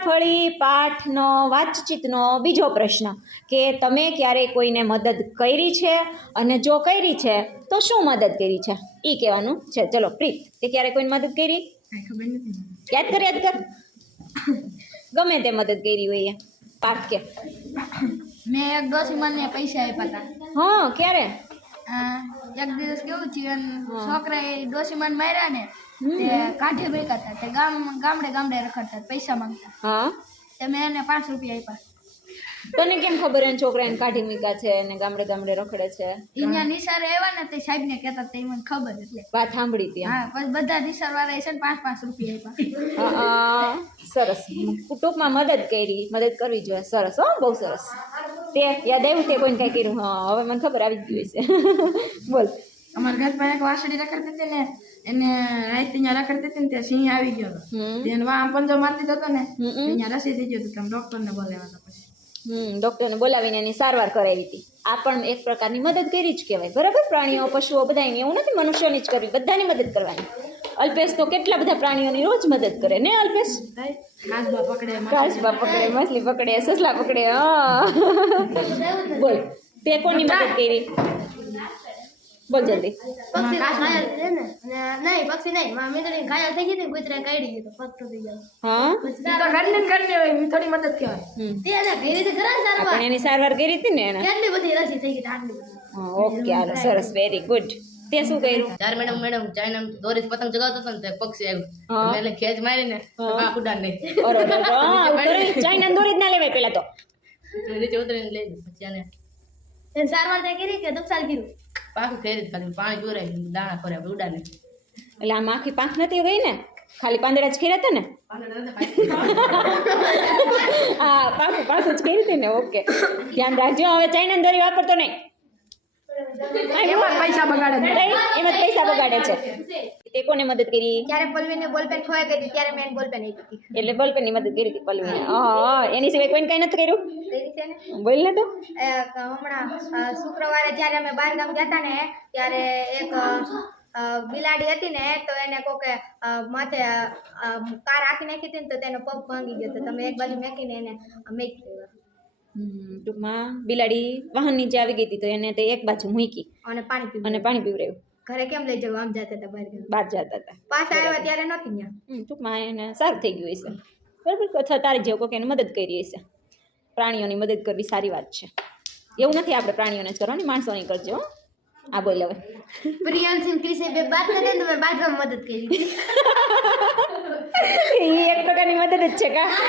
મુસાફરી પાઠનો વાતચીતનો બીજો પ્રશ્ન કે તમે ક્યારેય કોઈને મદદ કરી છે અને જો કરી છે તો શું મદદ કરી છે એ કહેવાનું છે. ચલો પ્રીત, તે ક્યારે કોઈને મદદ કરી? ખબર નથી. યાદ કર ગમે તે મદદ કરી હોય એ પાઠ કે. મેં એક ડોશીમાને પૈસા આપ્યા હતા. હા, ક્યારે? એક દિવસ કેવું થયું, છોકરાએ ડોશીમાને માર્યા ને તે કાઢે બેકા હતા, તે ગામડે રખડતા પૈસા માંગતા. હા, તે મેં એને 5 રૂપિયા આપ્યા. તને કેમ ખબર એને છોકરાને કાઢી મૂક્યા છે અને ગામડે રખડે છે? અહીંયા નિસારે આવ્યા ને તે સાહેબને કહેતા તે મને ખબર એટલે વાત સાંભળી હતી. હા, પછી બધા નિસાર વાળા છે ને 5 રૂપિયા આપ્યા. સરસ, ટૂંકમાં મદદ કરવી જોઈએ. સરસ, હો, બહુ સરસ. તે યાદ આવ્યું તે કોઈને કઈ કર્યું? હા, હવે મને ખબર આવી જ ગઈ છે. બોલ. અમારા ઘર પાસે એક વાસળી રખડતી હતી ને, એને રાત અહીંયા રખડતી હતી ને ત્યાં સિંહ આવી ગયો હતો. તેને આમ પંજો મારી દીધો હતો ને, અહીંયા રસી થઈ ગયો હતો. તમે ડોક્ટરને બોલાવ્યા હતા. પછી ડૉક્ટરને બોલાવીને એની સારવાર કરાવી હતી. આ પણ એક પ્રકારની મદદ કરી જ કહેવાય. બરાબર? પ્રાણીઓ, પશુઓ બધાની એવું નથી મનુષ્યની જ કરવી, બધાની મદદ કરવાની. અલ્પેશ તો કેટલા બધા પ્રાણીઓની રોજ મદદ કરે ને અલ્પેશ? કાચબા પકડે, માછલી પકડે, સસલા પકડે. હા, બોલ, તે કોની મદદ કરી? બોલ જલ્દી. પણ એની સારવાર કરી હતી ને એને. ઓકે, હાલો, સરસ, વેરી ગુડ. તે શું કર્યું? ચાર મેડમ ચાઇના દોરી પતંગ ચગાવતો હતો ને તે પક્ષી આવ્યું, એટલે ખેંચ મારીને ઉડાન નહીં. ચાઇના દોરી જ ના લેવાય પેલા તો. નીચે ઉતરીને લઈ પછી આને સારવાર કરી કે નુકસાન કર્યું? પાકું ફેરી ખાલી પાણી પીવરાય, દાણા ખોરાક ઉડાને. એટલે આમ આખી પાંખ નથી ગઈ ને, ખાલી પાંદડા જ કર્યા હતા ને? હા, પાકું જ કરી હતી ને. ઓકે, ધ્યાન રાખજો. હવે ચાઇના દોરી વાપરતો નહીં. એમાં પૈસા બગાડે છે. તે કોને મદદ કરી? ત્યારે પલ્લવીને બોલપેન ખોવાઈ ગઈ હતી, ત્યારે મેં બોલપેન આપી હતી. એટલે બોલપેનની મદદ કરી હતી પલ્લવીને. હા, એની સિવાય કોઈને કઈ નથી કર્યું? બોલ ને તો. હમણાં શુક્રવારે જ્યારે અમે બહાર ગામ ગયા હતા ને, ત્યારે એક બિલાડી હતી ને, તો એને કોકે માથે કાર આખી નાખી હતી ને, તો તેનો પગ ભાંગી ગયો. તો તમે એક બાજુ મેકીને એને મેકી. ટૂંકમાં બિલાડી વાહન નીચે આવી ગઈ હતી તો એને તે એક બાજુ મૂકી અને પાણી પીવડાવ્યું. ઘરે કેમ લઈ જવું? આમ જતા હતા, બહાર જતા હતા, પાછા આવ્યા ત્યારે નથી ત્યાં. ટૂંકમાં એને સારું થઈ ગયું હશે. બરાબર? અથવા તારી જેવું કોઈક એને મદદ કરી હશે. પ્રાણીઓની મદદ કરવી સારી વાત છે. એવું નથી આપણે પ્રાણીઓને જ કરવાની, માણસોની કરજો. આ બોલ હવે. પ્રિયાંશુ ક્રિશે બે બાત કરે ને, તમે બાદમાં મદદ કરી. એ એક પ્રકારની મદદ જ છે કા?